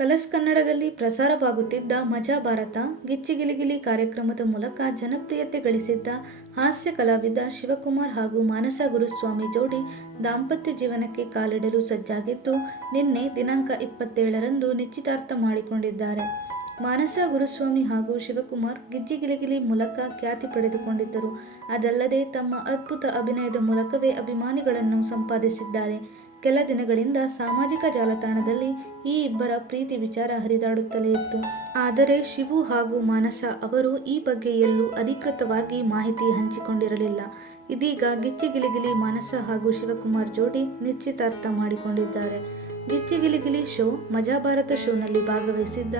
Colours ಕನ್ನಡದಲ್ಲಿ ಪ್ರಸಾರವಾಗುತ್ತಿದ್ದ ಮಜಾ ಭಾರತ ಗಿಚ್ಚಿಗಿಲಿಗಿಲಿ ಕಾರ್ಯಕ್ರಮದ ಮೂಲಕ ಜನಪ್ರಿಯತೆ ಗಳಿಸಿದ್ದ ಹಾಸ್ಯ ಕಲಾವಿದ ಶಿವಕುಮಾರ್ ಹಾಗೂ ಮಾನಸ ಗುರುಸ್ವಾಮಿ ಜೋಡಿ ದಾಂಪತ್ಯ ಜೀವನಕ್ಕೆ ಕಾಲಿಡಲು ಸಜ್ಜಾಗಿದ್ದು, ನಿನ್ನೆ ದಿನಾಂಕ 27ರಂದು ನಿಶ್ಚಿತಾರ್ಥ ಮಾಡಿಕೊಂಡಿದ್ದಾರೆ. ಮಾನಸ ಗುರುಸ್ವಾಮಿ ಹಾಗೂ ಶಿವಕುಮಾರ್ ಗಿಜ್ಜಿಗಿಲಿಗಿಲಿ ಮೂಲಕ ಖ್ಯಾತಿ ಪಡೆದುಕೊಂಡಿದ್ದರು. ಅದಲ್ಲದೆ ತಮ್ಮ ಅದ್ಭುತ ಅಭಿನಯದ ಮೂಲಕವೇ ಅಭಿಮಾನಿಗಳನ್ನು ಸಂಪಾದಿಸಿದ್ದಾರೆ. ಕೆಲ ದಿನಗಳಿಂದ ಸಾಮಾಜಿಕ ಜಾಲತಾಣದಲ್ಲಿ ಈ ಇಬ್ಬರ ಪ್ರೀತಿ ವಿಚಾರ ಹರಿದಾಡುತ್ತಲೇ ಇತ್ತು. ಆದರೆ ಶಿವು ಹಾಗೂ ಮಾನಸ ಅವರು ಈ ಬಗ್ಗೆ ಎಲ್ಲೂ ಅಧಿಕೃತವಾಗಿ ಮಾಹಿತಿ ಹಂಚಿಕೊಂಡಿರಲಿಲ್ಲ. ಇದೀಗ ಗಿಚ್ಚಿಗಿಲಿಗಿಲಿ ಮಾನಸ ಹಾಗೂ ಶಿವಕುಮಾರ್ ಜೋಡಿ ನಿಶ್ಚಿತಾರ್ಥ ಮಾಡಿಕೊಂಡಿದ್ದಾರೆ. ಗಿಚ್ಚಿಗಿಲಿಗಿಲಿ ಶೋ ಮಜಾ ಭಾರತ ಶೋನಲ್ಲಿ ಭಾಗವಹಿಸಿದ್ದ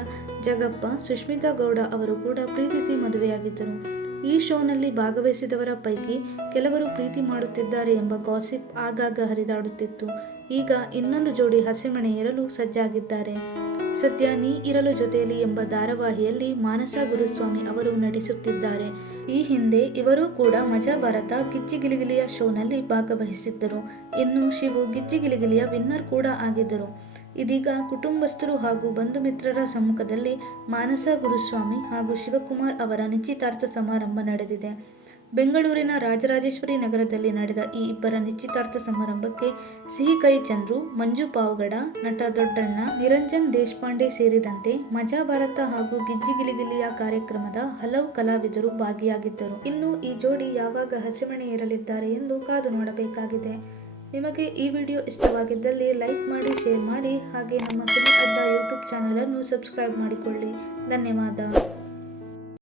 ಜಗಪ್ಪ, ಸುಷ್ಮಿತಾ ಗೌಡ ಅವರು ಕೂಡ ಪ್ರೀತಿಸಿ ಮದುವೆಯಾಗಿದ್ದರು. ಈ ಶೋನಲ್ಲಿ ಭಾಗವಹಿಸಿದವರ ಪೈಕಿ ಕೆಲವರು ಪ್ರೀತಿ ಮಾಡುತ್ತಿದ್ದಾರೆ ಎಂಬ ಗಾಸಿಪ್ ಆಗಾಗ ಹರಿದಾಡುತ್ತಿತ್ತು. ಈಗ ಇನ್ನೊಂದು ಜೋಡಿ ಹಸೆಮಣೆ ಏರಲು ಸಜ್ಜಾಗಿದ್ದಾರೆ. ಸದ್ಯ ನೀ ಇರಲು ಜೊತೆಯಲ್ಲಿ ಎಂಬ ಧಾರಾವಾಹಿಯಲ್ಲಿ ಮಾನಸ ಗುರುಸ್ವಾಮಿ ಅವರು ನಟಿಸುತ್ತಿದ್ದಾರೆ. ಈ ಹಿಂದೆ ಇವರು ಕೂಡ ಮಜಾ ಭಾರತ ಗಿಚ್ಚಿಗಿಲಿಗಿಲಿಯ ಶೋನಲ್ಲಿ ಭಾಗವಹಿಸಿದ್ದರು. ಇನ್ನು ಶಿವು ಗಿಚ್ಚಿಗಿಲಿಗಿಲಿಯ ವಿನ್ನರ್ ಕೂಡ ಆಗಿದ್ದರು. ಇದೀಗ ಕುಟುಂಬಸ್ಥರು ಹಾಗೂ ಬಂಧು ಮಿತ್ರರ ಸಮ್ಮುಖದಲ್ಲಿ ಮಾನಸ ಗುರುಸ್ವಾಮಿ ಹಾಗೂ ಶಿವಕುಮಾರ್ ಅವರ ನಿಶ್ಚಿತಾರ್ಥ ಸಮಾರಂಭ ನಡೆದಿದೆ. ಬೆಂಗಳೂರಿನ ರಾಜರಾಜೇಶ್ವರಿ ನಗರದಲ್ಲಿ ನಡೆದ ಈ ಇಬ್ಬರ ನಿಶ್ಚಿತಾರ್ಥ ಸಮಾರಂಭಕ್ಕೆ ಸಿಹಿಕೈ ಚಂದ್ರು, ಮಂಜು ಪಾವಗಡ, ನಟ ದೊಡ್ಡಣ್ಣ, ನಿರಂಜನ್ ದೇಶಪಾಂಡೆ ಸೇರಿದಂತೆ ಮಜಾ ಭಾರತ ಹಾಗೂ ಗಿಜ್ಜಿಗಿಲಿಗಿಲಿಯ ಕಾರ್ಯಕ್ರಮದ ಹಲವು ಕಲಾವಿದರು ಭಾಗಿಯಾಗಿದ್ದರು. ಇನ್ನು ಈ ಜೋಡಿ ಯಾವಾಗ ಹಸೆಮಣೆ ಏರಲಿದ್ದಾರೆ ಎಂದು ಕಾದು ನೋಡಬೇಕಾಗಿದೆ. ನಿಮಗೆ ಈ ವಿಡಿಯೋ ಇಷ್ಟವಾಗಿದ್ದಲ್ಲಿ ಲೈಕ್ ಮಾಡಿ, ಶೇರ್ ಮಾಡಿ, ಹಾಗೆ ನಮ್ಮ ಸಿನಿ ಅಡ್ಡ ಯೂಟ್ಯೂಬ್ ಚಾನಲನ್ನು ಸಬ್ಸ್ಕ್ರೈಬ್ ಮಾಡಿಕೊಳ್ಳಿ. ಧನ್ಯವಾದ.